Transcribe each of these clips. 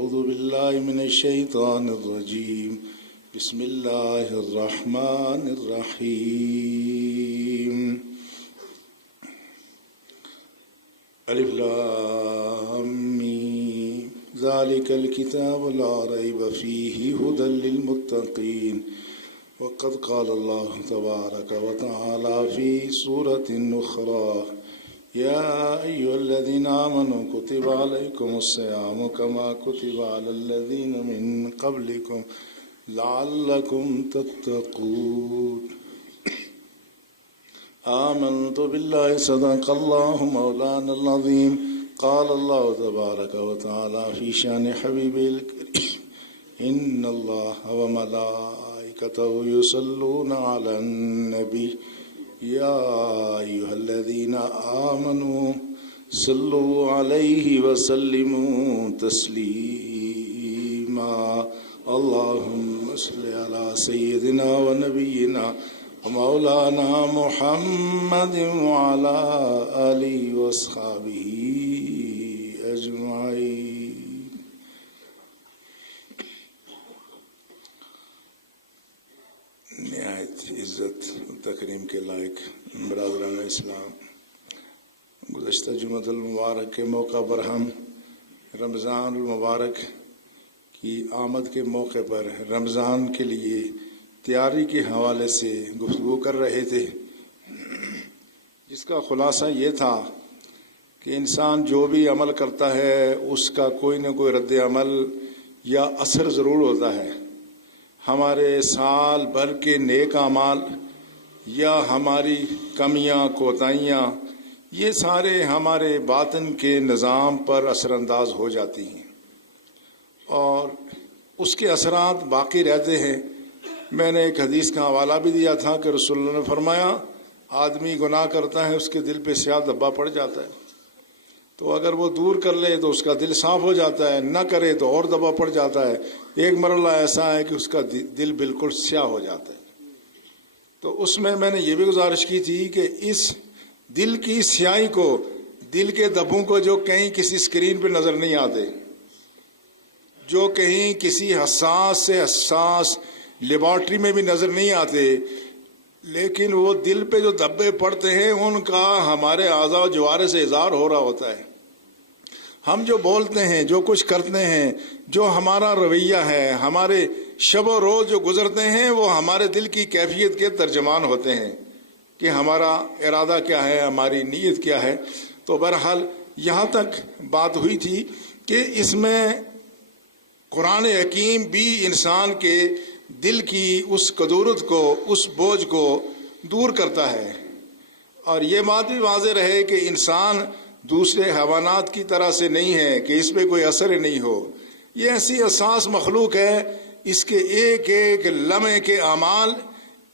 أعوذ بالله من الشيطان الرجيم بسم الله الرحمن الرحيم الف لام میم ذلك الكتاب لا ريب فيه هدى للمتقين وقد قال الله تبارك وتعالى في سورة أخرى يا أيها الذين آمنوا كتب عليكم الصيام كما كتب على الذين من قبلكم لعلكم تتقون آمنت بالله صدق الله مولانا العظيم قال الله تبارك وتعالى في شأن حبيبه الكريم إن الله وملائكته يصلون على النبي يا أيها الذين آمنوا صلوا عليه وسلموا تسليما اللهم صل على سيدنا ونبينا ومولانا محمد وعلى آله وأصحابه أجمعين. نہایت عزت تکریم کے لائق برادران اسلام، گزشتہ جمعۃ المبارک کے موقع پر ہم رمضان المبارک کی آمد کے موقع پر رمضان کے لیے تیاری کے حوالے سے گفتگو کر رہے تھے، جس کا خلاصہ یہ تھا کہ انسان جو بھی عمل کرتا ہے اس کا کوئی نہ کوئی رد عمل یا اثر ضرور ہوتا ہے. ہمارے سال بھر کے نیک اعمال یا ہماری کمیاں کوتاہیاں یہ سارے ہمارے باطن کے نظام پر اثر انداز ہو جاتی ہیں اور اس کے اثرات باقی رہتے ہیں. میں نے ایک حدیث کا حوالہ بھی دیا تھا کہ رسول اللہ نے فرمایا آدمی گناہ کرتا ہے اس کے دل پہ سیاہ دھبا پڑ جاتا ہے، تو اگر وہ دور کر لے تو اس کا دل صاف ہو جاتا ہے، نہ کرے تو اور دبا پڑ جاتا ہے. ایک مرحلہ ایسا ہے کہ اس کا دل بالکل سیاہ ہو جاتا ہے. تو اس میں نے یہ بھی گزارش کی تھی کہ اس دل کی سیاہی کو، دل کے دبوں کو جو کہیں کسی اسکرین پہ نظر نہیں آتے، جو کہیں کسی حساس سے حساس لیبارٹری میں بھی نظر نہیں آتے، لیکن وہ دل پہ جو دبے پڑتے ہیں ان کا ہمارے اعضاء و جوارح سے اظہار ہو رہا ہوتا ہے. ہم جو بولتے ہیں، جو کچھ کرتے ہیں، جو ہمارا رویہ ہے، ہمارے شب و روز جو گزرتے ہیں وہ ہمارے دل کی کیفیت کے ترجمان ہوتے ہیں کہ ہمارا ارادہ کیا ہے، ہماری نیت کیا ہے. تو بہرحال یہاں تک بات ہوئی تھی کہ اس میں قرآن حکیم بھی انسان کے دل کی اس کدورت کو، اس بوجھ کو دور کرتا ہے. اور یہ بات بھی واضح رہے کہ انسان دوسرے حیوانات کی طرح سے نہیں ہے کہ اس پہ کوئی اثر نہیں ہو. یہ ایسی حساس مخلوق ہے، اس کے ایک ایک لمحے کے اعمال،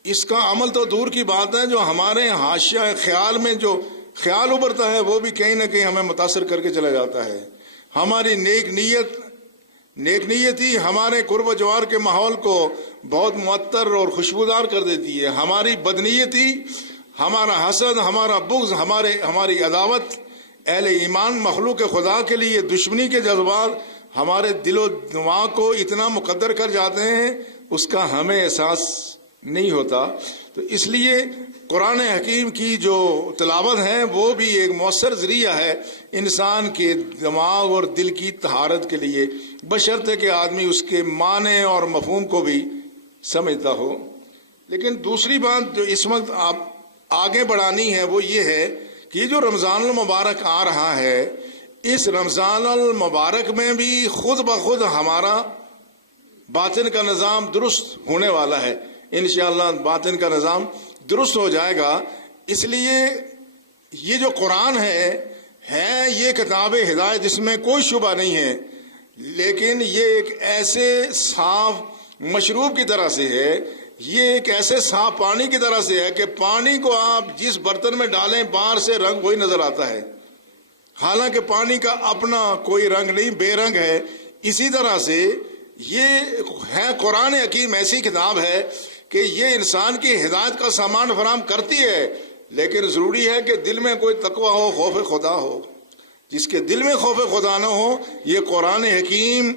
اس کا عمل تو دور کی بات ہے، جو ہمارے حاشیہ خیال میں جو خیال ابھرتا ہے وہ بھی کہیں نہ کہیں ہمیں متاثر کر کے چلا جاتا ہے. ہماری نیک نیت ہی ہمارے قرب و جوار کے ماحول کو بہت معطر اور خوشبودار کر دیتی ہے. ہماری بدنیتی، ہمارا حسد، ہمارا بغض، ہماری عداوت، اہل ایمان مخلوق خدا کے لیے دشمنی کے جذبات ہمارے دل و دماغ کو اتنا مقدر کر جاتے ہیں، اس کا ہمیں احساس نہیں ہوتا. تو اس لیے قرآن حکیم کی جو تلاوت ہے وہ بھی ایک مؤثر ذریعہ ہے انسان کے دماغ اور دل کی طہارت کے لیے، بشرطے کہ آدمی اس کے معنی اور مفہوم کو بھی سمجھتا ہو. لیکن دوسری بات جو اس وقت آپ آگے بڑھانی ہے وہ یہ ہے کہ یہ جو رمضان المبارک آ رہا ہے، اس رمضان المبارک میں بھی خود بخود ہمارا باطن کا نظام درست ہونے والا ہے. انشاءاللہ باطن کا نظام درست ہو جائے گا. اس لیے یہ جو قرآن ہے یہ کتاب ہدایت، اس میں کوئی شبہ نہیں ہے، لیکن یہ ایک ایسے صاف مشروب کی طرح سے ہے، یہ ایک ایسے صاف پانی کی طرح سے ہے کہ پانی کو آپ جس برتن میں ڈالیں باہر سے رنگ وہی نظر آتا ہے، حالانکہ پانی کا اپنا کوئی رنگ نہیں، بے رنگ ہے. اسی طرح سے یہ ہے قرآن حکیم ایسی کتاب ہے کہ یہ انسان کی ہدایت کا سامان فراہم کرتی ہے، لیکن ضروری ہے کہ دل میں کوئی تقوی ہو، خوف خدا ہو. جس کے دل میں خوف خدا نہ ہو یہ قرآن حکیم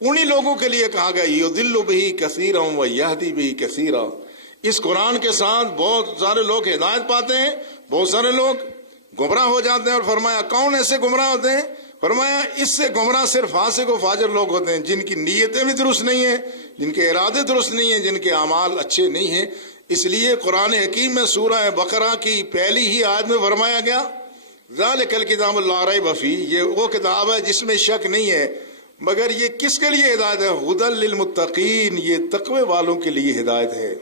انہی لوگوں کے لیے کہا گیا یضل بہ کثیرا و یہدی بہ کثیرا. اس قرآن کے ساتھ بہت سارے لوگ ہدایت پاتے ہیں، بہت سارے لوگ گمراہ ہو جاتے ہیں. اور فرمایا کون ایسے گمراہ ہوتے ہیں؟ فرمایا اس سے گمراہ صرف فاسق و فاجر لوگ ہوتے ہیں جن کی نیتیں بھی درست نہیں ہیں، جن کے ارادے درست نہیں ہیں، جن کے اعمال اچھے نہیں ہیں. اس لیے قرآن حکیم میں سورہ بقرہ کی پہلی ہی آیت میں فرمایا گیا ذالک الکتاب لا ریب فیہ، یہ وہ کتاب ہے جس میں شک نہیں ہے. مگر یہ کس کے لیے ہدایت ہے؟ ھدی للمتقین، یہ تقوی والوں کے لیے ہدایت ہے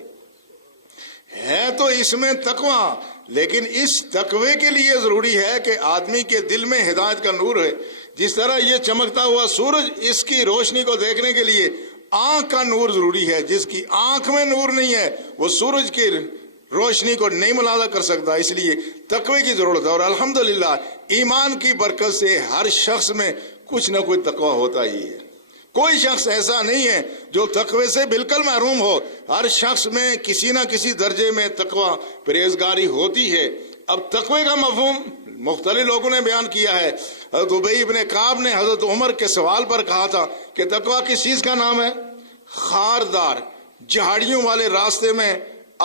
تو اس میں تقوی، لیکن اس تقوی کے لیے ضروری ہے کہ آدمی کے دل میں ہدایت کا نور ہے. جس طرح یہ چمکتا ہوا سورج، اس کی روشنی کو دیکھنے کے لیے آنکھ کا نور ضروری ہے. جس کی آنکھ میں نور نہیں ہے وہ سورج کی روشنی کو نہیں ملاحظہ کر سکتا. اس لیے تقوی کی ضرورت ہے. اور الحمدللہ ایمان کی برکت سے ہر شخص میں کچھ نہ کوئی تقوی ہوتا ہی ہے. کوئی شخص ایسا نہیں ہے جو تقوی سے بالکل محروم ہو. ہر شخص میں کسی نہ کسی درجے میں تقوی پرہیزگاری ہوتی ہے. اب تقوی کا مفہوم مختلف لوگوں نے بیان کیا ہے. حضرت ابی بن کعب نے حضرت عمر کے سوال پر کہا تھا کہ تقوی کس چیز کا نام ہے؟ خاردار جھاڑیوں والے راستے میں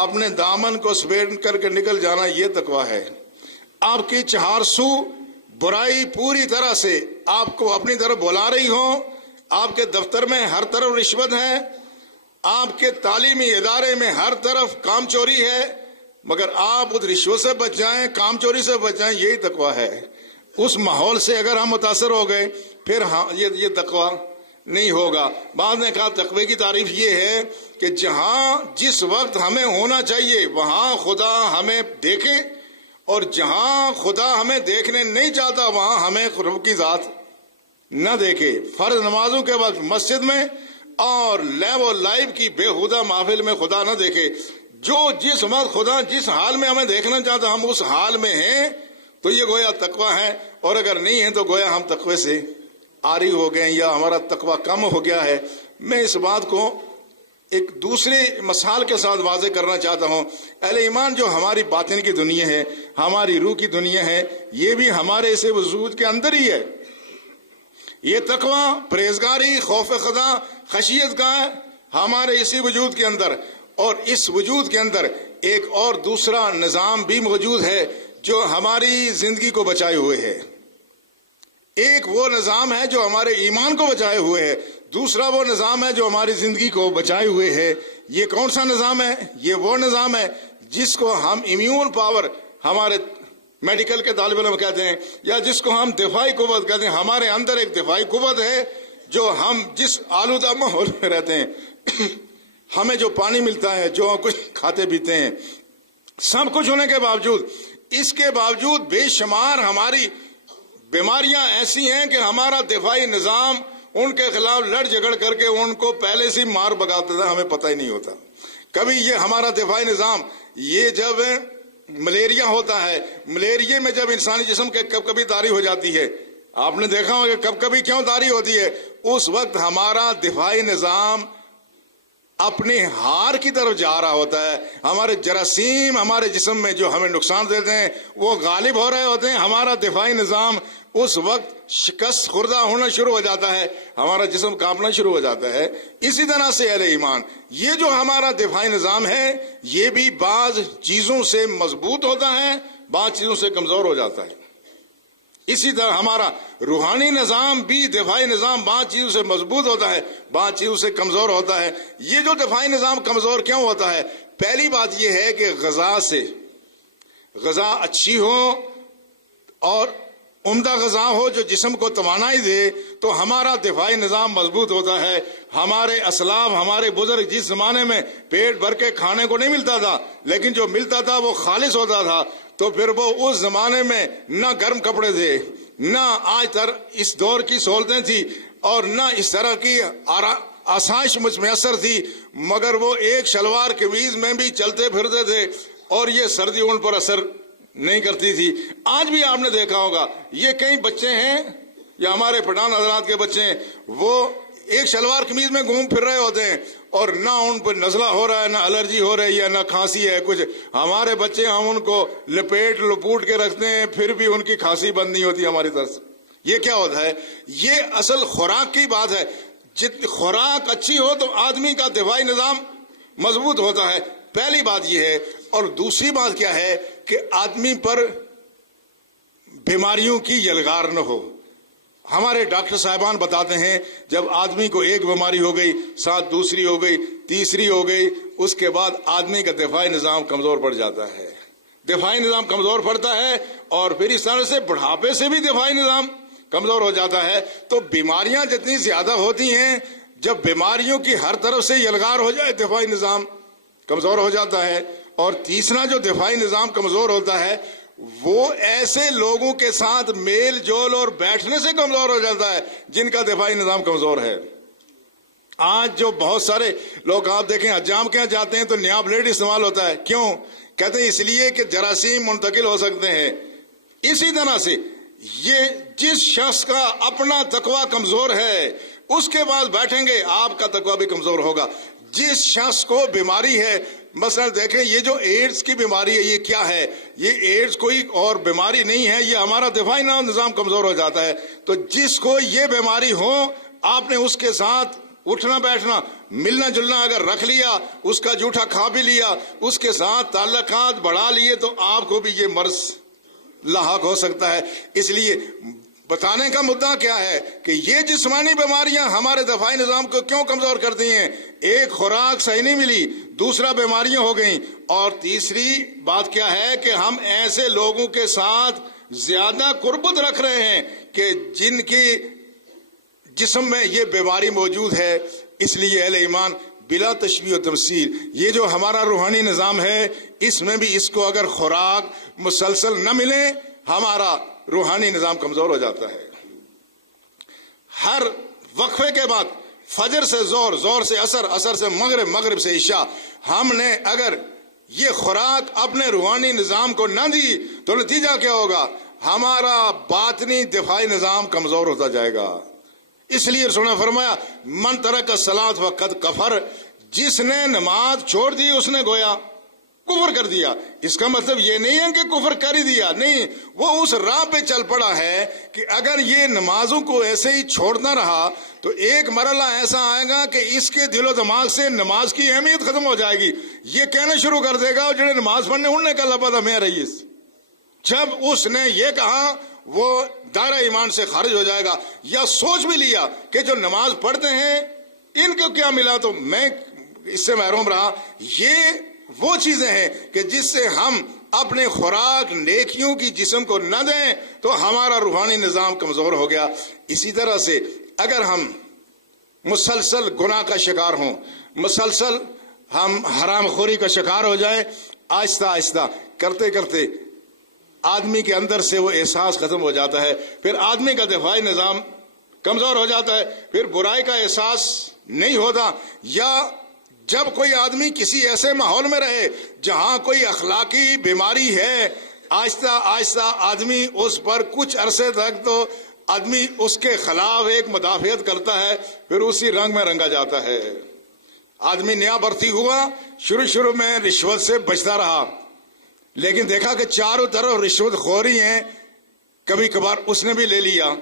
اپنے دامن کو سمیٹ کر کے نکل جانا، یہ تقوی ہے. آپ کی چہار سو برائی پوری طرح سے آپ کو اپنی طرف بلا رہی ہو، آپ کے دفتر میں ہر طرف رشوت ہے، آپ کے تعلیمی ادارے میں ہر طرف کام چوری ہے، مگر آپ اس رشوت سے بچ جائیں، کام چوری سے بچ جائیں، یہی تقوی ہے. اس ماحول سے اگر ہم متاثر ہو گئے پھر یہ تقوی نہیں ہوگا. بعض نے کہا تقوی کی تعریف یہ ہے کہ جہاں جس وقت ہمیں ہونا چاہیے وہاں خدا ہمیں دیکھے، اور جہاں خدا ہمیں دیکھنے نہیں چاہتا وہاں ہمیں رب کی ذات نہ دیکھے. فرض نمازوں کے وقت مسجد میں اور لیو و لائب کی بےہودہ محفل میں خدا نہ دیکھے. جو جس وقت خدا جس حال میں ہمیں دیکھنا چاہتا ہم اس حال میں ہیں تو یہ گویا تقوی ہے. اور اگر نہیں ہے تو گویا ہم تقوی سے عاری ہو گئے یا ہمارا تقوی کم ہو گیا ہے. میں اس بات کو ایک دوسرے مثال کے ساتھ واضح کرنا چاہتا ہوں. اہل ایمان جو ہماری باطن کی دنیا ہے، ہماری روح کی دنیا ہے، یہ بھی ہمارے اسے وجود کے اندر ہی ہے. یہ تقوی، پرہیزگاری، خوف خدا، خشیت کا ہے ہمارے اسی وجود کے اندر. اور اس وجود کے اندر ایک اور دوسرا نظام بھی موجود ہے جو ہماری زندگی کو بچائے ہوئے ہے. ایک وہ نظام ہے جو ہمارے ایمان کو بچائے ہوئے ہے، دوسرا وہ نظام ہے جو ہماری زندگی کو بچائے ہوئے ہے. یہ کون سا نظام ہے؟ یہ وہ نظام ہے جس کو ہم امیون پاور، ہمارے میڈیکل کے طالب علم کہتے ہیں، یا جس کو ہم دفاعی قوت کہتے ہیں. ہمارے اندر ایک دفاعی قوت ہے جو ہم جس آلودہ ماحول میں رہتے ہیں، ہمیں جو پانی ملتا ہے، جو کچھ کھاتے پیتے ہیں، سب کچھ ہونے کے باوجود، اس کے باوجود بے شمار ہماری بیماریاں ایسی ہیں کہ ہمارا دفاعی نظام ان کے خلاف لڑ جھگڑ کر کے ان کو پہلے سے مار بگاتا تھا، ہمیں پتہ ہی نہیں ہوتا. کبھی یہ ہمارا دفاعی نظام، یہ جب ملیریا ہوتا ہے، ملیریا میں جب انسانی جسم کے کبھی طاری ہو جاتی ہے، آپ نے دیکھا ہوگا کہ کبھی کیوں طاری ہوتی ہے، اس وقت ہمارا دفاعی نظام اپنی ہار کی طرف جا رہا ہوتا ہے. ہمارے جراثیم ہمارے جسم میں جو ہمیں نقصان دیتے ہیں وہ غالب ہو رہے ہوتے ہیں. ہمارا دفاعی نظام اس وقت شکست خوردہ ہونا شروع ہو جاتا ہے، ہمارا جسم کانپنا شروع ہو جاتا ہے. اسی طرح سے اہل ایمان، یہ جو ہمارا دفاعی نظام ہے یہ بھی بعض چیزوں سے مضبوط ہوتا ہے، بعض چیزوں سے کمزور ہو جاتا ہے. اسی طرح ہمارا روحانی نظام بھی، دفاعی نظام بعض چیزوں سے مضبوط ہوتا ہے، بعض چیزوں سے کمزور ہوتا ہے. یہ جو دفاعی نظام کمزور کیوں ہوتا ہے؟ پہلی بات یہ ہے کہ غذا اچھی ہو اور عمدہ غذا ہو جو جسم کو توانائی دے تو ہمارا دفاعی نظام مضبوط ہوتا ہے. ہمارے اسلاف، ہمارے بزرگ جس زمانے میں پیٹ بھر کے کھانے کو نہیں ملتا تھا لیکن جو ملتا تھا وہ خالص ہوتا تھا، تو پھر وہ اس زمانے میں نہ گرم کپڑے تھے، نہ آج تر اس دور کی سہولتیں تھی، اور نہ اس طرح کی آسائش میسر تھی، مگر وہ ایک شلوار قمیض میں بھی چلتے پھرتے تھے اور یہ سردی ان پر اثر نہیں کرتی تھی. آج بھی آپ نے دیکھا ہوگا یہ کئی بچے ہیں یا ہمارے پٹھان حضرات کے بچے ہیں، وہ ایک شلوار قمیض میں گھوم پھر رہے ہوتے ہیں اور نہ ان پر نزلہ ہو رہا ہے، نہ الرجی ہو رہی ہے، نہ کھانسی ہے کچھ. ہمارے بچے ہم ان کو لپوٹ کے رکھتے ہیں پھر بھی ان کی کھانسی بند نہیں ہوتی ہماری طرف. یہ کیا ہوتا ہے؟ یہ اصل خوراک کی بات ہے. جتنی خوراک اچھی ہو تو آدمی کا دفاعی نظام مضبوط ہوتا ہے، پہلی بات یہ ہے۔ اور دوسری بات کیا ہے کہ آدمی پر بیماریوں کی یلغار نہ ہو۔ ہمارے ڈاکٹر صاحبان بتاتے ہیں جب آدمی کو ایک بیماری ہو گئی، ساتھ دوسری ہو گئی، تیسری ہو گئی، اس کے بعد آدمی کا دفاعی نظام کمزور پڑ جاتا ہے، دفاعی نظام کمزور پڑتا ہے، اور پھر اس طرح سے بڑھاپے سے بھی دفاعی نظام کمزور ہو جاتا ہے۔ تو بیماریاں جتنی زیادہ ہوتی ہیں، جب بیماریوں کی ہر طرف سے یلغار ہو جائے دفاعی نظام کمزور ہو جاتا ہے۔ اور تیسرا جو دفاعی نظام کمزور ہوتا ہے وہ ایسے لوگوں کے ساتھ میل جول اور بیٹھنے سے کمزور ہو جاتا ہے جن کا دفاعی نظام کمزور ہے۔ آج جو بہت سارے لوگ آپ دیکھیں حجام کے یہاں جاتے ہیں تو نیا بلیڈ استعمال ہوتا ہے، کیوں؟ کہتے ہیں اس لیے کہ جراثیم منتقل ہو سکتے ہیں۔ اسی طرح سے یہ جس شخص کا اپنا تقوی کمزور ہے اس کے پاس بیٹھیں گے آپ کا تقوی بھی کمزور ہوگا۔ جس شخص کو بیماری ہے، مثلا دیکھیں یہ جو ایڈز کی بیماری ہے، یہ کیا ہے؟ یہ ایڈز کوئی اور بیماری نہیں ہے، یہ ہمارا دفاعی نظام کمزور ہو جاتا ہے۔ تو جس کو یہ بیماری ہو، آپ نے اس کے ساتھ اٹھنا بیٹھنا ملنا جلنا اگر رکھ لیا، اس کا جھوٹا کھا بھی لیا، اس کے ساتھ تعلقات بڑھا لیے، تو آپ کو بھی یہ مرض لاحق ہو سکتا ہے۔ اس لیے بتانے کا مدعا کیا ہے کہ یہ جسمانی بیماریاں ہمارے دفاعی نظام کو کیوں کمزور کرتی ہیں؟ ایک خوراک صحیح نہیں ملی، دوسرا بیماریاں ہو گئیں، اور تیسری بات کیا ہے کہ ہم ایسے لوگوں کے ساتھ زیادہ قربت رکھ رہے ہیں کہ جن کی جسم میں یہ بیماری موجود ہے۔ اس لیے اہل ایمان بلا تشبیہ و تمثیل یہ جو ہمارا روحانی نظام ہے، اس میں بھی اس کو اگر خوراک مسلسل نہ ملے ہمارا روحانی نظام کمزور ہو جاتا ہے۔ ہر وقفے کے بعد فجر سے زور، زور سے عصر، عصر سے مغرب، مغرب سے عشاء، ہم نے اگر یہ خوراک اپنے روحانی نظام کو نہ دی تو نتیجہ کیا ہوگا؟ ہمارا باطنی دفاعی نظام کمزور ہوتا جائے گا۔ اس لیے رسول نے فرمایا من ترک الصلاۃ فقد کفر، جس نے نماز چھوڑ دی اس نے گویا کفر کر دیا۔ اس کا مطلب یہ نہیں ہے کہ کفر کر ہی دیا، نہیں، وہ اس راہ پہ چل پڑا ہے کہ اگر یہ نمازوں کو ایسے ہی چھوڑنا رہا تو ایک مرحلہ ایسا آئے گا کہ اس کے دل و دماغ سے نماز کی اہمیت ختم ہو جائے گی۔ یہ کہنا شروع کر دے گا جنہیں نماز پڑھنے انہوں نے کہا لبا تھا میں رئیس، جب اس نے یہ کہا وہ دائرہ ایمان سے خارج ہو جائے گا۔ یا سوچ بھی لیا کہ جو نماز پڑھتے ہیں ان کو کیا ملا تو میں اس سے محروم رہا، یہ وہ چیزیں ہیں کہ جس سے ہم اپنے خوراک نیکیوں کی جسم کو نہ دیں تو ہمارا روحانی نظام کمزور ہو گیا۔ اسی طرح سے اگر ہم مسلسل گناہ کا شکار ہوں، مسلسل ہم حرام خوری کا شکار ہو جائیں، آہستہ آہستہ کرتے کرتے آدمی کے اندر سے وہ احساس ختم ہو جاتا ہے، پھر آدمی کا دفاعی نظام کمزور ہو جاتا ہے، پھر برائی کا احساس نہیں ہوتا۔ یا جب کوئی آدمی کسی ایسے ماحول میں رہے جہاں کوئی اخلاقی بیماری ہے، آہستہ آہستہ آدمی اس پر کچھ عرصے تک تو آدمی اس کے خلاف ایک مدافعت کرتا ہے، پھر اسی رنگ میں رنگا جاتا ہے۔ آدمی نیا بھرتی ہوا، شروع میں رشوت سے بچتا رہا، لیکن دیکھا کہ چاروں طرف رشوت خوری ہیں، کبھی کبھار اس نے بھی لے لیا۔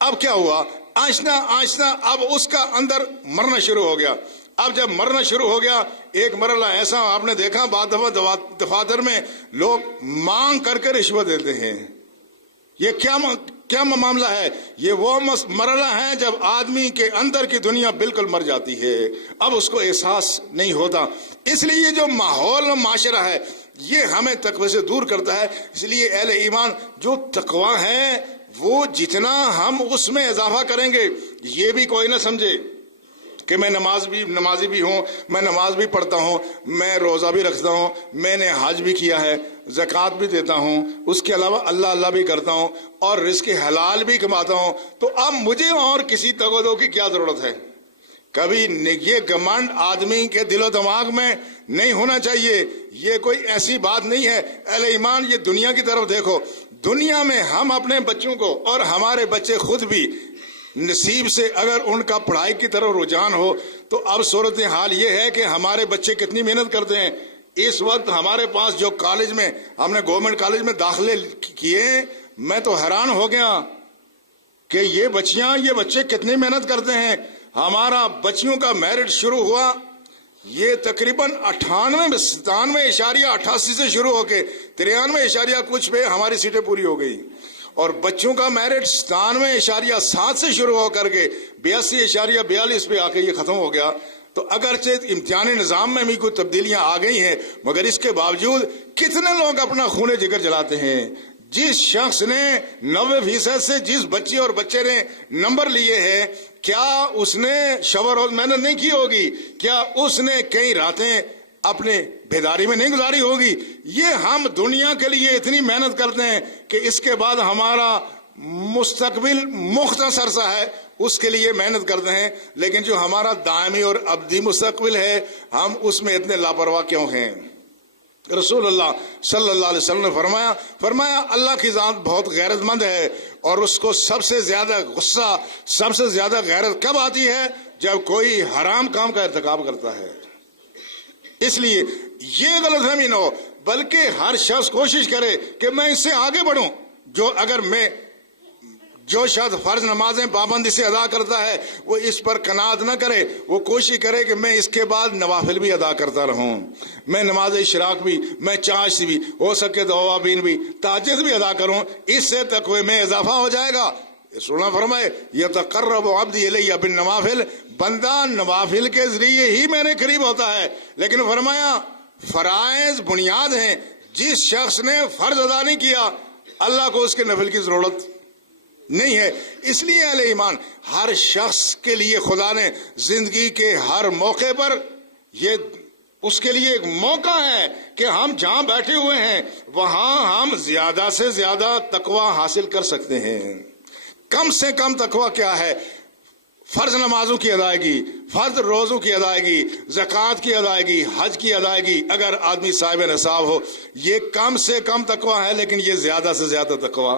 اب کیا ہوا؟ آہستہ آہستہ اب اس کا اندر مرنا شروع ہو گیا۔ اب جب مرنا شروع ہو گیا، ایک مرحلہ ایسا آپ نے دیکھا بعض دفعہ دفاتر میں لوگ مانگ کر کے رشوت دیتے ہیں۔ یہ کیا معاملہ ہے؟ یہ وہ مرحلہ ہے جب آدمی کے اندر کی دنیا بالکل مر جاتی ہے، اب اس کو احساس نہیں ہوتا۔ اس لیے یہ جو ماحول و معاشرہ ہے یہ ہمیں تقوی سے دور کرتا ہے۔ اس لیے اہل ایمان جو تقوی ہے وہ جتنا ہم اس میں اضافہ کریں گے، یہ بھی کوئی نہ سمجھے کہ میں نمازی بھی ہوں، میں نماز بھی پڑھتا ہوں، میں روزہ بھی رکھتا ہوں، میں نے حج بھی کیا ہے، زکوٰۃ بھی دیتا ہوں، اس کے علاوہ اللہ بھی کرتا ہوں اور رزق حلال بھی کماتا ہوں، تو اب مجھے اور کسی تگودو کی کیا ضرورت ہے؟ کبھی یہ گمنڈ آدمی کے دل و دماغ میں نہیں ہونا چاہیے۔ یہ کوئی ایسی بات نہیں ہے۔ اہل ایمان یہ دنیا کی طرف دیکھو، دنیا میں ہم اپنے بچوں کو اور ہمارے بچے خود بھی نصیب سے اگر ان کا پڑھائی کی طرف رجحان ہو تو اب صورتحال یہ ہے کہ ہمارے بچے کتنی محنت کرتے ہیں۔ اس وقت ہمارے پاس جو کالج میں ہم نے گورنمنٹ کالج میں داخلے کیے، میں تو حیران ہو گیا کہ یہ بچیاں یہ بچے کتنی محنت کرتے ہیں. ہمارا بچیوں کا میرٹ شروع ہوا یہ تقریباً 97.88 سے شروع ہو کے 93 کچھ پہ ہماری سیٹیں پوری ہو گئی, اور بچوں کا میرٹ 97.7 سے شروع ہو کر کے 82.42 پہ آ کے یہ ختم ہو گیا. تو اگرچہ امتحانی نظام میں بھی کوئی تبدیلیاں آ گئی ہیں, مگر اس کے باوجود کتنے لوگ اپنا خون جگر جلاتے ہیں. جس شخص نے 90% سے جس بچی اور بچے نے نمبر لیے ہیں, کیا اس نے شب و روز محنت نہیں کی ہوگی؟ کیا اس نے کئی راتیں اپنے بیداری میں نہیں گزاری ہوگی؟ یہ ہم دنیا کے لیے اتنی محنت کرتے ہیں کہ اس کے بعد ہمارا مستقبل مختصر سا ہے, اس کے لیے محنت کرتے ہیں, لیکن جو ہمارا دائمی اور ابدی مستقبل ہے ہم اس میں اتنے لاپرواہ کیوں ہیں؟ رسول اللہ صلی اللہ علیہ وسلم نے فرمایا اللہ کی ذات بہت غیرت مند ہے, اور اس کو سب سے زیادہ غصہ, سب سے زیادہ غیرت کب آتی ہے؟ جب کوئی حرام کام کا ارتکاب کرتا ہے. اس لیے یہ غلط فہمی نہ ہو, بلکہ ہر شخص کوشش کرے کہ میں اس سے آگے بڑھوں. جو شخص فرض نمازیں پابندی سے ادا کرتا ہے وہ اس پر قناعت نہ کرے, وہ کوشش کرے کہ میں اس کے بعد نوافل بھی ادا کرتا رہوں, میں نماز اشراق بھی, میں چاشت بھی, ہو سکے تو اوابین بھی, تہجد بھی ادا کروں. اس سے تقوی میں اضافہ ہو جائے گا. رسول اللہ فرمائے یتقرب عبدی الی بالنوافل, بندہ نوافل کے ذریعے ہی میرے قریب ہوتا ہے. لیکن فرمایا فرائض بنیاد ہیں, جس شخص نے فرض ادا نہیں کیا اللہ کو اس کے نفل کی ضرورت نہیں ہے. اس لیے اہل ایمان ہر شخص کے لیے خدا نے زندگی کے ہر موقع پر یہ اس کے لیے ایک موقع ہے کہ ہم جہاں بیٹھے ہوئے ہیں وہاں ہم زیادہ سے زیادہ تقوی حاصل کر سکتے ہیں. کم سے کم تقوی کیا ہے؟ فرض نمازوں کی ادائیگی, فرض روزوں کی ادائیگی, زکوٰۃ کی ادائیگی, حج کی ادائیگی, اگر آدمی صاحب نصاب ہو, یہ کم سے کم تقوی ہے. لیکن یہ زیادہ سے زیادہ تقوی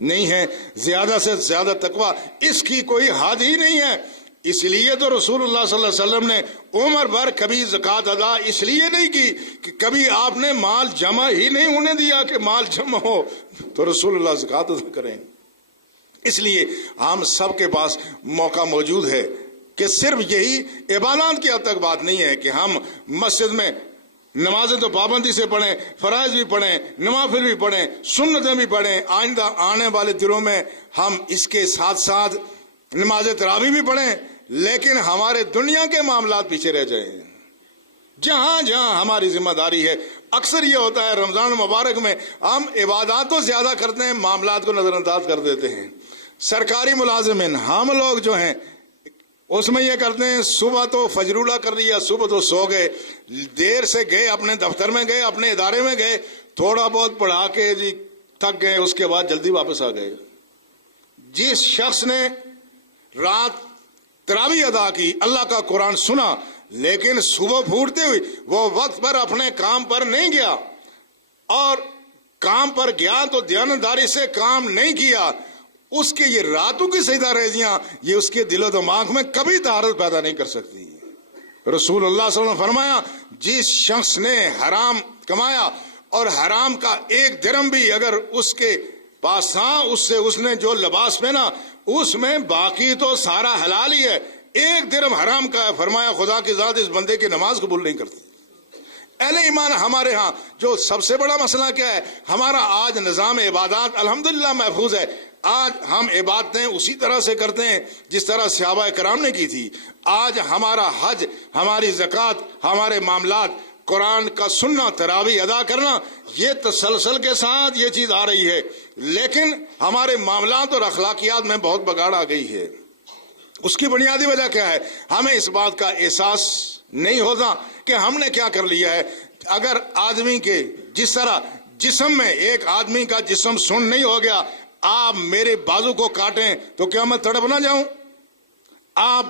نہیں ہے. زیادہ سے زیادہ تقوی اس کی کوئی حد ہی نہیں ہے. اس لیے تو رسول اللہ صلی اللہ علیہ وسلم نے عمر بھر کبھی زکوٰۃ ادا اس لیے نہیں کی کہ کبھی آپ نے مال جمع ہی نہیں ہونے دیا کہ مال جمع ہو تو رسول اللہ زکوٰۃ ادا کریں. اس لیے ہم سب کے پاس موقع موجود ہے کہ صرف یہی عبادات کی حد تک بات نہیں ہے کہ ہم مسجد میں نمازیں تو پابندی سے پڑھیں, فرائض بھی پڑھیں, نوافل بھی پڑھیں, سنتیں بھی پڑھیں. آئندہ آنے والے دنوں میں ہم اس کے ساتھ ساتھ نماز تراویح بھی پڑھیں, لیکن ہمارے دنیا کے معاملات پیچھے رہ جائیں. جہاں جہاں ہماری ذمہ داری ہے, اکثر یہ ہوتا ہے رمضان مبارک میں ہم عبادات تو زیادہ کرتے ہیں, معاملات کو نظر انداز کر دیتے ہیں. سرکاری ملازمین ہم لوگ جو ہیں اس میں یہ کرتے ہیں صبح تو فجرولہ کر لیا, صبح تو سو گئے, دیر سے گئے, اپنے دفتر میں گئے, اپنے ادارے میں گئے, تھوڑا بہت پڑھا کے جی تھک گئے, اس کے بعد جلدی واپس آ گئے. جس شخص نے رات تراویح ادا کی, اللہ کا قرآن سنا, لیکن صبح پھوٹتے ہوئی وہ وقت پر اپنے کام پر نہیں گیا, اور کام پر گیا تو دیانتداری سے کام نہیں کیا, اس کے یہ راتوں کی سجدہ ریزیاں یہ اس کے دل و دماغ میں کبھی طہارت پیدا نہیں کر سکتی. رسول اللہ صلی اللہ علیہ وسلم نے فرمایا جس شخص نے حرام کمایا اور حرام کا ایک درہم بھی اگر اس کے پاس تھا, اس نے جو لباس پہنا اس میں باقی تو سارا حلال ہی ہے, ایک درہم حرام کا ہے, فرمایا خدا کی ذات اس بندے کی نماز قبول نہیں کرتی. اہل ایمان ہمارے ہاں جو سب سے بڑا مسئلہ کیا ہے, ہمارا آج نظام عبادات الحمدللہ محفوظ ہے. آج ہم عبادتیں اسی طرح سے کرتے ہیں جس طرح صحابہ کرام نے کی تھی. آج ہمارا حج, ہماری زکوٰۃ, ہمارے معاملات, قرآن کا سننا, تراویح ادا کرنا, یہ تسلسل کے ساتھ یہ چیز آ رہی ہے, لیکن ہمارے معاملات اور اخلاقیات میں بہت بگاڑ آ گئی ہے. اس کی بنیادی وجہ کیا ہے؟ ہمیں اس بات کا احساس نہیں ہوتا کہ ہم نے کیا کر لیا ہے. اگر آدمی کے جس طرح جسم میں ایک آدمی کا جسم سن نہیں ہو گیا, آپ میرے بازو کو کاٹیں تو کیا میں تڑپ نہ جاؤں؟ آپ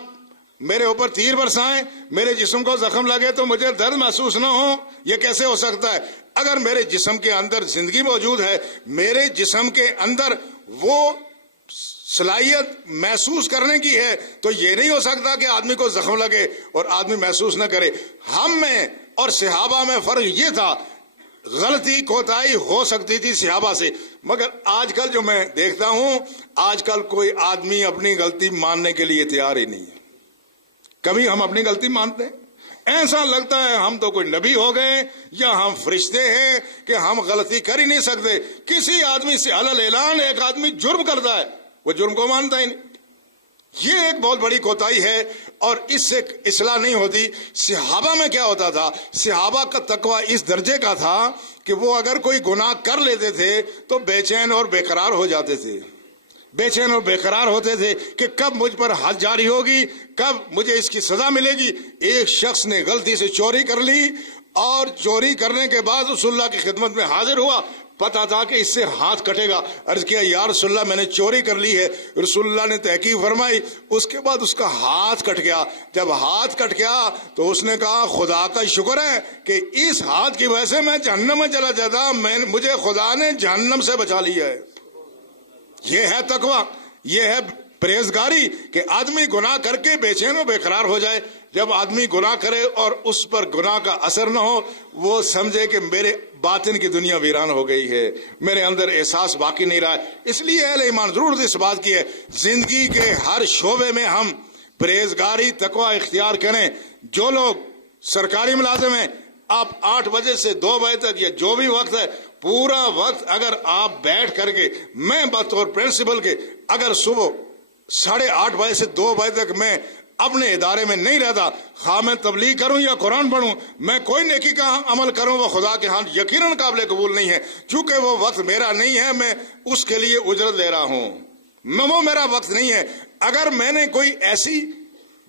میرے اوپر تیر برسائیں, میرے جسم کو زخم لگے تو مجھے درد محسوس نہ ہو, یہ کیسے ہو سکتا ہے؟ اگر میرے جسم کے اندر زندگی موجود ہے, میرے جسم کے اندر وہ صلاحیت محسوس کرنے کی ہے, تو یہ نہیں ہو سکتا کہ آدمی کو زخم لگے اور آدمی محسوس نہ کرے. ہم میں اور صحابہ میں فرق یہ تھا غلطی کوتاہی ہو سکتی تھی صحابہ سے، مگر آج کل جو میں دیکھتا ہوں، آج کل کوئی آدمی اپنی غلطی ماننے کے لیے تیار ہی نہیں ہے۔ کبھی ہم اپنی غلطی مانتے ہیں؟ ایسا لگتا ہے ہم تو کوئی نبی ہو گئے یا ہم فرشتے ہیں کہ ہم غلطی کر ہی نہیں سکتے۔ کسی آدمی سے علل اعلان ایک آدمی جرم کرتا ہے، وہ جرم کو مانتا ہی نہیں۔ یہ ایک بہت بڑی کوتاہی ہے اور اس سے اصلاح نہیں ہوتی۔ صحابہ میں کیا ہوتا تھا؟ صحابہ کا تقوی اس درجے کا تھا کہ وہ اگر کوئی گناہ کر لیتے تھے تو بے چین اور بے قرار ہو جاتے تھے، بے چین اور بے قرار ہوتے تھے کہ کب مجھ پر حد جاری ہوگی، کب مجھے اس کی سزا ملے گی۔ ایک شخص نے غلطی سے چوری کر لی اور چوری کرنے کے بعد رسول اللہ کی خدمت میں حاضر ہوا، پتا تھا کہ اس سے ہاتھ کٹے گا۔ عرض کیا یا رسول اللہ میں نے چوری کر لی ہے۔ رسول اللہ نے تحقیق فرمائی، اس کے بعد اس کا ہاتھ کٹ گیا۔ جب ہاتھ کٹ گیا تو اس نے کہا خدا کا شکر ہے کہ اس ہاتھ کی وجہ سے میں جہنم میں چلا جاتا، مجھے خدا نے جہنم سے بچا لیا ہے۔ یہ ہے تقوی، یہ ہے پرہیزگاری کہ آدمی گناہ کر کے بے چین و بے قرار ہو جائے۔ جب آدمی گناہ کرے اور اس پر گناہ کا اثر نہ ہو، وہ سمجھے کہ میرے باطن کی دنیا ویران ہو گئی ہے، میرے اندر احساس باقی نہیں رہا ہے۔ اس لیے اہل ایمان ضرور اس بات کی ہے زندگی کے ہر شعبے میں ہم پرہیزگاری تقوی اختیار کریں۔ جو لوگ سرکاری ملازم ہیں، آپ 8 بجے سے 2 بجے تک یا جو بھی وقت ہے، پورا وقت اگر آپ بیٹھ کر کے، میں بطور پرنسپل کے اگر صبح 8:30 بجے سے 2 بجے تک میں اپنے ادارے میں نہیں رہتا، خواہ میں تبلیغ کروں یا قرآن پڑھوں، میں کوئی نیکی کا عمل کروں، وہ خدا کے ہاں یقیناً قابل قبول نہیں ہے، چونکہ وہ وقت میرا نہیں ہے، میں اس کے لیے اجرت لے رہا ہوں، وہ میرا وقت نہیں ہے۔ اگر میں نے کوئی ایسی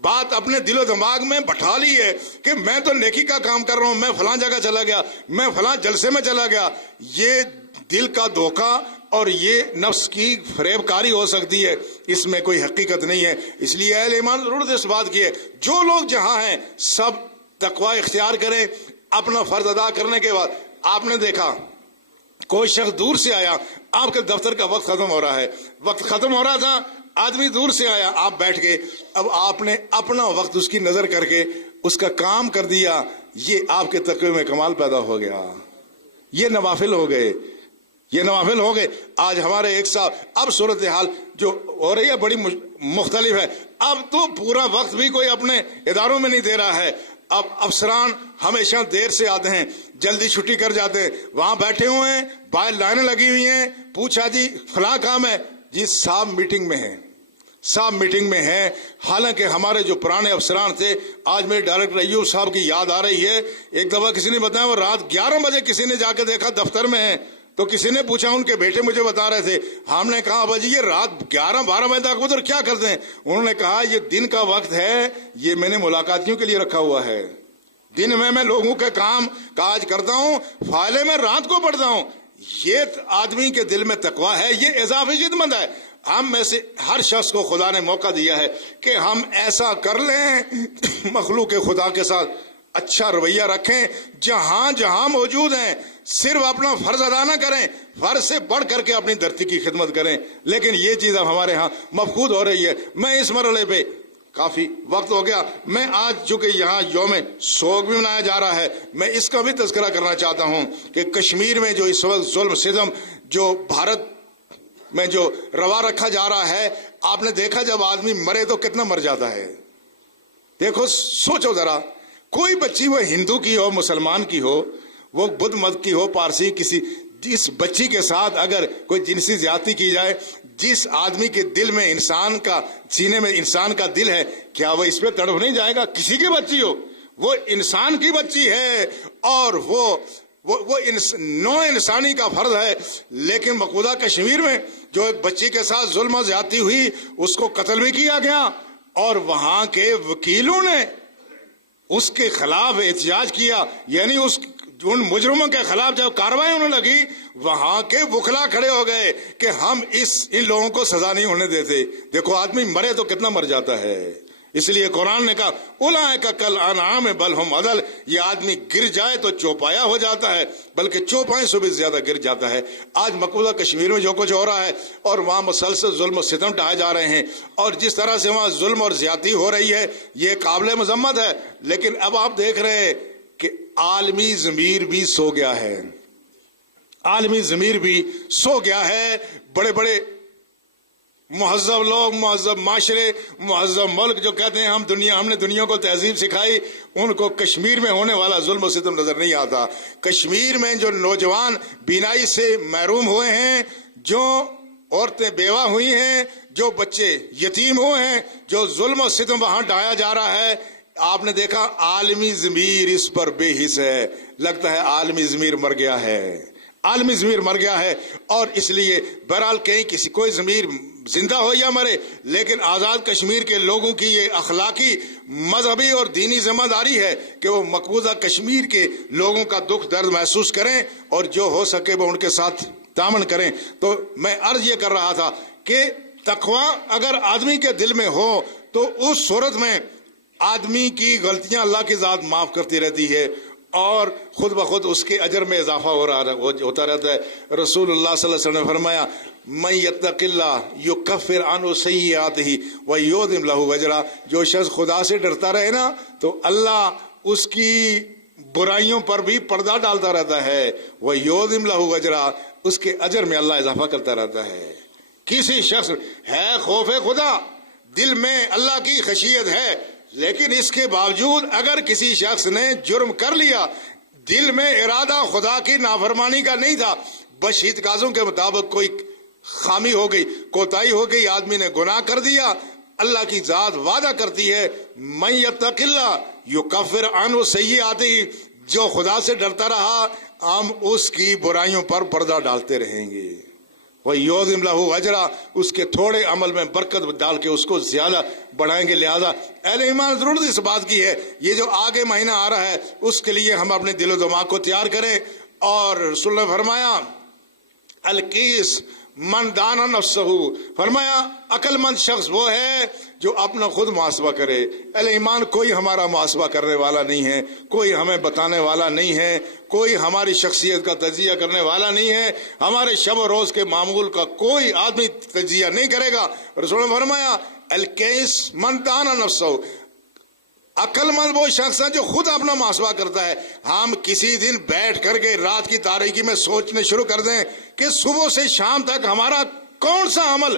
بات اپنے دل و دماغ میں بٹھا لی ہے کہ میں تو نیکی کا کام کر رہا ہوں، میں فلاں جگہ چلا گیا، میں فلاں جلسے میں چلا گیا، یہ دل کا دھوکہ اور یہ نفس کی فریب کاری ہو سکتی ہے، اس میں کوئی حقیقت نہیں ہے۔ اس لیے اہل ایمان ضرور اس بات کی ہے جو لوگ جہاں ہیں سب تقوی اختیار کریں۔ اپنا فرض ادا کرنے کے بعد آپ نے دیکھا کوئی شخص دور سے آیا، آپ کے دفتر کا وقت ختم ہو رہا ہے، وقت ختم ہو رہا تھا، آدمی دور سے آیا، آپ بیٹھ گئے، اب آپ نے اپنا وقت اس کی نظر کر کے اس کا کام کر دیا، یہ آپ کے تقوی میں کمال پیدا ہو گیا، یہ نوافل ہو گئے، یہ نوافل ہو گئے۔ آج ہمارے ایک صاحب، اب صورتحال جو ہو رہی ہے بڑی مختلف ہے، اب تو پورا وقت بھی کوئی اپنے اداروں میں نہیں دے رہا ہے، اب افسران ہمیشہ دیر سے آتے ہیں، جلدی چھٹی کر جاتے ہیں، وہاں بیٹھے ہوئے ہیں، باہر لائنیں لگی ہوئی ہیں، پوچھا جی فلاں کام ہے، جی صاحب میٹنگ میں ہے، صاحب میٹنگ میں ہے۔ حالانکہ ہمارے جو پرانے افسران تھے، آج میرے ڈائریکٹر ایوب صاحب کی یاد آ رہی ہے، ایک دفعہ کسی نے بتایا وہ رات 11 بجے کسی نے جا کے دیکھا دفتر میں ہے، تو کسی نے پوچھا، ان کے بیٹے مجھے بتا رہے تھے، ہم نے کہا ابا جی یہ رات 11-12 بجے تک ادھر کیا کرتے ہیں؟ انہوں نے کہا یہ دن کا وقت ہے، یہ میں نے ملاقاتیوں کے لیے رکھا ہوا ہے، دن میں لوگوں کے کام کاج کرتا ہوں، فائلیں میں رات کو پڑھتا ہوں۔ یہ آدمی کے دل میں تقوی ہے، یہ اضافی خدمت ہے۔ ہم میں سے ہر شخص کو خدا نے موقع دیا ہے کہ ہم ایسا کر لیں، مخلوق خدا کے ساتھ اچھا رویہ رکھیں، جہاں جہاں موجود ہیں صرف اپنا فرض ادا نہ کریں، فرض سے بڑھ کر کے اپنی دھرتی کی خدمت کریں۔ لیکن یہ چیز اب ہمارے ہاں مفقود ہو رہی ہے۔ میں اس مرحلے پہ کافی وقت ہو گیا، میں آج چونکہ یہاں یوم سوگ بھی منایا جا رہا ہے، میں اس کا بھی تذکرہ کرنا چاہتا ہوں کہ کشمیر میں جو اس وقت ظلم ستم جو بھارت میں جو روا رکھا جا رہا ہے، آپ نے دیکھا جب آدمی مرے تو کتنا مر جاتا ہے۔ دیکھو سوچو ذرا، کوئی بچی وہ ہندو کی ہو، مسلمان کی ہو، وہ بدھ مت کی ہو، پارسی کسی، جس بچی کے ساتھ اگر کوئی جنسی زیادتی کی جائے، جس آدمی کے دل میں انسان کا، سینے میں انسان کا دل ہے، کیا وہ اس پہ تڑپ نہیں جائے گا؟ کسی کی بچی ہو، وہ انسان کی بچی ہے اور وہ نو انسانی کا فرض ہے۔ لیکن مقبوضہ کشمیر میں جو ایک بچی کے ساتھ ظلم و زیادتی ہوئی، اس کو قتل بھی کیا گیا اور وہاں کے وکیلوں نے اس کے خلاف احتجاج کیا، یعنی ان مجرموں کے خلاف جب کارروائی ہونے لگی، وہاں کے وکلا کھڑے ہو گئے کہ ہم ان لوگوں کو سزا نہیں ہونے دیتے۔ دیکھو آدمی مرے تو کتنا مر جاتا ہے۔ اس لیے قرآن نے کہا اولئک کالانعام بل ہم اضل، یہ آدمی گر جائے تو چوپایا ہو جاتا ہے، بلکہ چوپائے سے بھی زیادہ گر جاتا ہے۔ آج مقبوضہ کشمیر میں جو کچھ ہو رہا ہے اور وہاں مسلسل ظلم و ستم ڈھائے جا رہے ہیں، اور جس طرح سے وہاں ظلم اور زیادتی ہو رہی ہے، یہ قابل مذمت ہے۔ لیکن اب آپ دیکھ رہے ہیں کہ عالمی ضمیر بھی سو گیا ہے، عالمی ضمیر بھی سو گیا ہے. بڑے بڑے مہذب لوگ، مہذب معاشرے، مہذب ملک جو کہتے ہیں ہم نے دنیا کو تہذیب سکھائی، ان کو کشمیر میں ہونے والا ظلم و ستم نظر نہیں آتا. کشمیر میں جو نوجوان بینائی سے محروم ہوئے ہیں، جو عورتیں بیوہ ہوئی ہیں، جو بچے یتیم ہوئے ہیں، جو ظلم و ستم وہاں ڈھایا جا رہا ہے، آپ نے دیکھا عالمی ضمیر اس پر بے حس ہے. لگتا ہے عالمی ضمیر مر گیا ہے، عالمی ضمیر مر گیا ہے. اور اس لیے بہرحال کہیں کسی کوئی ضمیر زندہ ہو یا مرے، لیکن آزاد کشمیر کے لوگوں کی یہ اخلاقی، مذہبی اور دینی ذمہ داری ہے کہ وہ مقبوضہ کشمیر کے لوگوں کا دکھ درد محسوس کریں اور جو ہو سکے وہ ان کے ساتھ تعاون کریں. تو میں عرض یہ کر رہا تھا کہ تقوی اگر آدمی کے دل میں ہو تو اس صورت میں آدمی کی غلطیاں اللہ کی ذات معاف کرتی رہتی ہے اور خود بخود اس کے اجر میں اضافہ ہوتا رہتا ہے. رسول اللہ صلی اللہ علیہ وسلم نے فرمایا من یتق اللہ یکفر عنہ سیئاتہ ویعظم لہ اجرہ. جو شخص خدا سے ڈرتا رہے نا تو اللہ اس کی برائیوں پر بھی پردہ ڈالتا رہتا ہے. ویعظم لہ اجرہ، اس کے اجر میں اللہ اضافہ کرتا رہتا ہے. کسی شخص ہے خوف خدا، دل میں اللہ کی خشیت ہے، لیکن اس کے باوجود اگر کسی شخص نے جرم کر لیا، دل میں ارادہ خدا کی نافرمانی کا نہیں تھا، بس اعتقادوں کے مطابق کوئی خامی ہو گئی، کوتاہی ہو گئی، آدمی نے گناہ کر دیا، اللہ کی ذات وعدہ کرتی ہے من یتق اللہ یکفر عنہ سیئاتہ، جو خدا سے ڈرتا رہا ہم اس کی برائیوں پر پردہ ڈالتے رہیں گے. وَيُعْظِمْ لَهُ أَجْرًا، اس کے تھوڑے عمل میں برکت ڈال کے اس کو زیادہ بڑھائیں گے. لہذا اہل ایمان ضرورت اس بات کی ہے یہ جو آگے مہینہ آ رہا ہے اس کے لیے ہم اپنے دل و دماغ کو تیار کریں. اور رسول نے فرمایا القیس من دانا نفسہ، فرمایا عقل مند شخص وہ ہے جو اپنا خود محاسبہ کرے. اہل ایمان کوئی ہمارا محاسبہ کرنے والا نہیں ہے، کوئی ہمیں بتانے والا نہیں ہے، کوئی ہماری شخصیت کا تجزیہ کرنے والا نہیں ہے، ہمارے شب و روز کے معمول کا کوئی آدمی تجزیہ نہیں کرے گا. رسول نے فرمایا القیس من دانا نفسہ، عقل مند وہ شخص ہے جو خود اپنا محاسبہ کرتا ہے. ہم کسی دن بیٹھ کر کے رات کی تاریکی میں سوچنے شروع کر دیں کہ صبح سے شام تک ہمارا کون سا عمل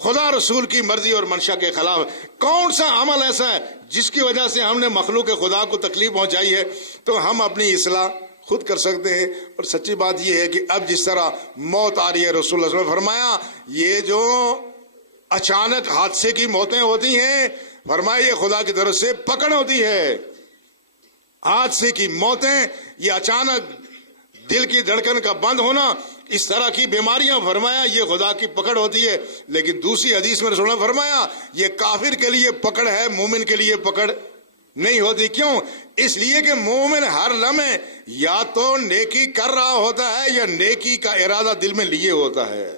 خدا رسول کی مرضی اور منشا کے خلاف ہے، کون سا عمل ایسا ہے جس کی وجہ سے ہم نے مخلوق خدا کو تکلیف پہنچائی ہے. تو ہم اپنی اصلاح خود کر سکتے ہیں. اور سچی بات یہ ہے کہ اب جس طرح موت آ رہی ہے، رسول اللہ صلی اللہ علیہ وسلم نے فرمایا یہ جو اچانک حادثے کی موتیں ہوتی ہیں، فرمایا یہ خدا کی طرف سے پکڑ ہوتی ہے. حادثے کی موتیں، یہ اچانک دل کی دھڑکن کا بند ہونا، اس طرح کی بیماریاں، فرمایا یہ خدا کی پکڑ ہوتی ہے. لیکن دوسری حدیث میں رسول نے فرمایا یہ کافر کے لیے پکڑ ہے، مومن کے لیے پکڑ نہیں ہوتی. کیوں؟ اس لیے کہ مومن ہر لمحے یا تو نیکی کر رہا ہوتا ہے یا نیکی کا ارادہ دل میں لیے ہوتا ہے.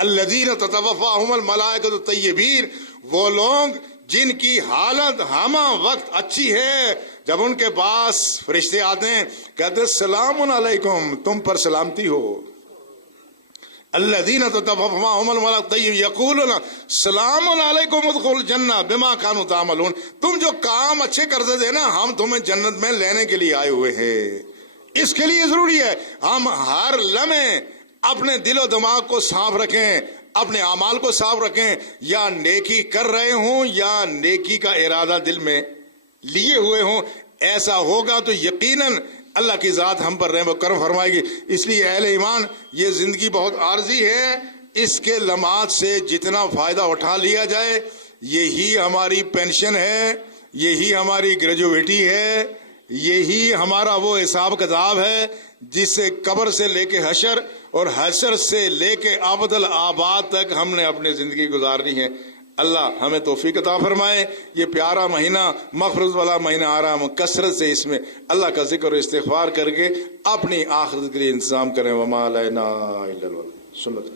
الذین تتوفاہم الملائکۃ الطیبین، وہ لوگ جن کی حالت ہمہ وقت اچھی ہے، جب ان کے پاس فرشتے آتے ہیں کہتے ہیں سلام علیکم، تم پر سلامتی ہو. الذین تتوفاہم الملائکۃ یقولون سلام علیکم ادخلوا الجنہ بما کانوا تعملون، تم جو کام اچھے کرتے تھے نا ہم تمہیں جنت میں لینے کے لیے آئے ہوئے ہیں. اس کے لیے ضروری ہے ہم ہر لمحے اپنے دل و دماغ کو صاف رکھیں، اپنے اعمال کو صاف رکھیں، یا نیکی کر رہے ہوں یا نیکی کا ارادہ دل میں لیے ہوئے ہوں. ایسا ہوگا تو یقیناً اللہ کی ذات ہم پر رحم و کرم فرمائے گی. اس لیے اہل ایمان یہ زندگی بہت عارضی ہے، اس کے لمحات سے جتنا فائدہ اٹھا لیا جائے یہی ہماری پینشن ہے، یہی ہماری گریجویٹی ہے، یہی ہمارا وہ حساب کتاب ہے جس سے قبر سے لے کے حشر اور حشر سے لے کے ابد الآباد تک ہم نے اپنی زندگی گزارنی ہے. اللہ ہمیں توفیق عطا فرمائے. یہ پیارا مہینہ مغفرت والا مہینہ آ رہا، ہم کثرت سے اس میں اللہ کا ذکر و استغفار کر کے اپنی آخرت کے لیے انتظام کریں. وما علینا الا البلاغ. سنت